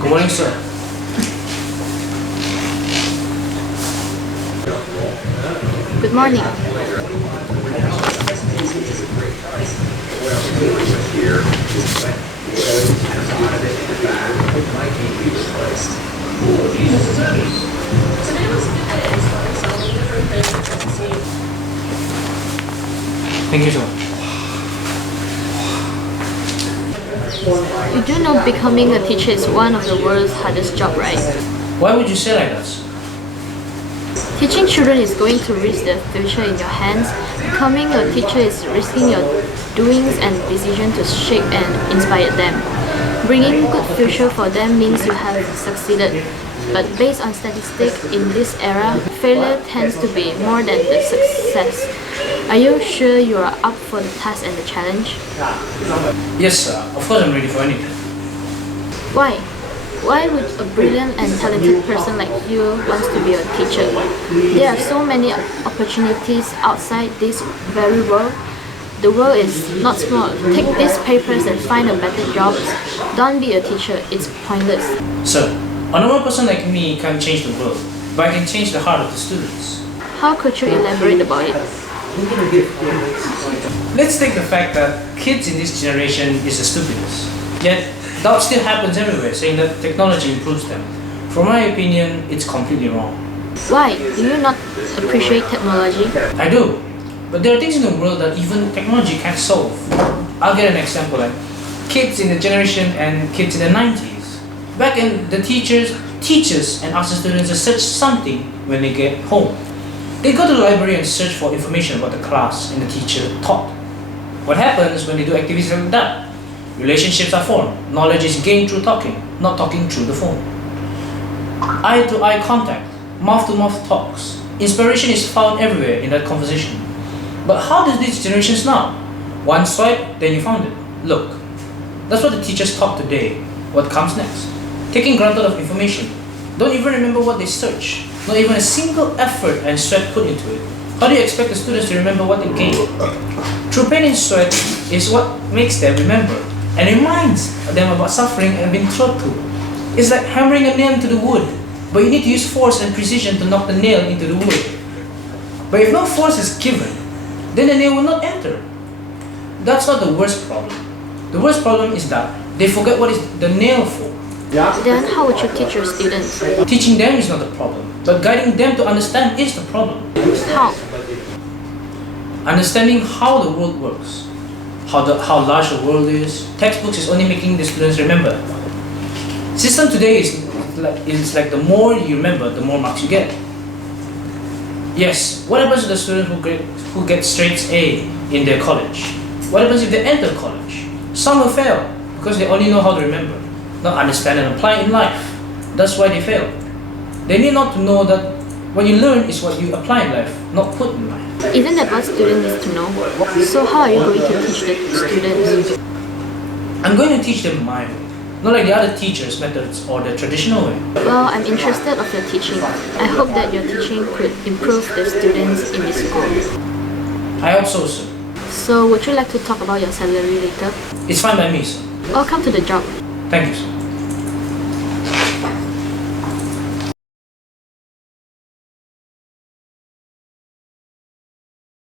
Good morning, sir. Good morning. Thank you so much. You do know becoming a teacher is one of the world's hardest job, right? Why would you say like that, sir? Teaching children is going to risk their future in your hands. Becoming a teacher is risking your doings and decisions to shape and inspire them. Bringing good future for them means you have succeeded. But based on statistics in this era, failure tends to be more than the success. Are you sure you are up for the task and the challenge? Yes, sir. Of course I'm ready for anything. Why? Why would a brilliant and talented person like you want to be a teacher? There are so many opportunities outside this very world. The world is not small. Take these papers and find a better job. Don't be a teacher, it's pointless. Sir, a normal person like me can't change the world, but I can change the heart of the students. How could you elaborate about it? Let's take the fact that kids in this generation is the stupidest. Yet, doubt still happens everywhere, saying that technology improves them. From my opinion, it's completely wrong. Why? Do you not appreciate technology? I do, but there are things in the world that even technology can't solve. I'll get an example like kids in the generation and kids in the 90s. Back then, the teachers and ask the students to search something when they get home. They go to the library and search for information about the class and the teacher taught. What happens when they do activities like that? Relationships are formed. Knowledge is gained through talking, not talking through the phone. Eye-to-eye contact, mouth-to-mouth talks. Inspiration is found everywhere in that conversation. But how does these generations now? One swipe, then you found it. Look, that's what the teachers taught today. What comes next? Taking granted of information. Don't even remember what they search. Not even a single effort and sweat put into it. How do you expect the students to remember what they gained? True pain and sweat is what makes them remember and reminds them about suffering and being taught to. It's like hammering a nail into the wood, but you need to use force and precision to knock the nail into the wood. But if no force is given, then the nail will not enter. That's not the worst problem. The worst problem is that they forget what is the nail for. Then how would you teach your students? Teaching them is not the problem, but guiding them to understand is the problem. How? Understanding how the world works, how large the world is. Textbooks is only making the students remember. System today is like the more you remember, the more marks you get. Yes, what happens to the student who gets straight A in their college? What happens if they enter college? Some will fail because they only know how to remember, not understand and apply in life. That's why they fail. They need not to know that what you learn is what you apply in life, not put in life. Isn't that what students need to know? So how are you going to teach the students? I'm going to teach them my way, not like the other teachers' methods or the traditional way. Well, I'm interested of your teaching. I hope that your teaching could improve the students in this school. I hope so, sir. So would you like to talk about your salary later? It's fine by me, sir. Welcome to the job. Thank you, sir.